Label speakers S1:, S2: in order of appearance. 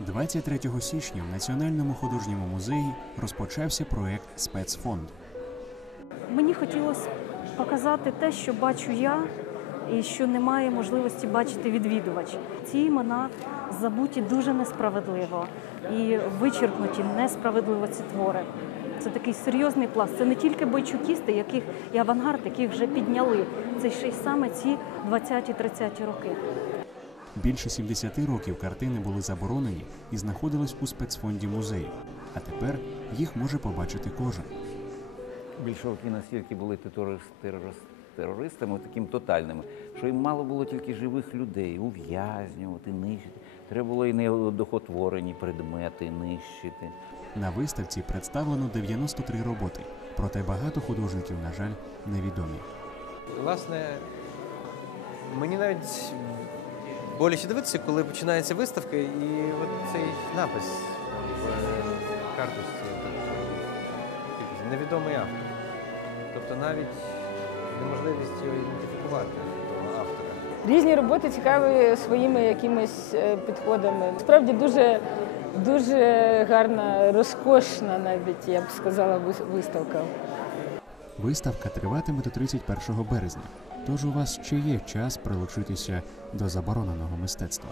S1: 23 січня в Національному художньому музеї розпочався проект Спецфонд.
S2: Мені хотілося показати те, що бачу я, і що немає можливості бачити відвідувач. Ці імена забуті дуже несправедливо і вичеркнуті несправедливо ці твори. Це такий серйозний пласт. Це не тільки бойчукісти, яких і авангард, яких вже підняли. Це ще й саме ці 20-30 роки.
S1: Більше 70 років картини були заборонені і знаходились у спецфонді музею. А тепер їх може побачити кожен.
S3: більшовики настільки були терорис- терорис- терористами, таким тотальними, що їм мало було тільки живих людей ув'язнювати, нищити. Треба було і неодохотворені предмети нищити.
S1: На виставці представлено 93 роботи, проте багато художників, на жаль, невідомі.
S4: Власне, мені навіть боляче дивитися, коли починається виставка, і от цей напис в карточці тобто, невідомий автор. Тобто навіть неможливість його ідентифікувати того автора.
S5: Різні роботи цікаві своїми якимись е, підходами. Справді дуже, дуже гарна, розкошна, навіть я б сказала, виставка.
S1: Виставка триватиме до 31 березня, тож у вас ще є час прилучитися до забороненого мистецтва.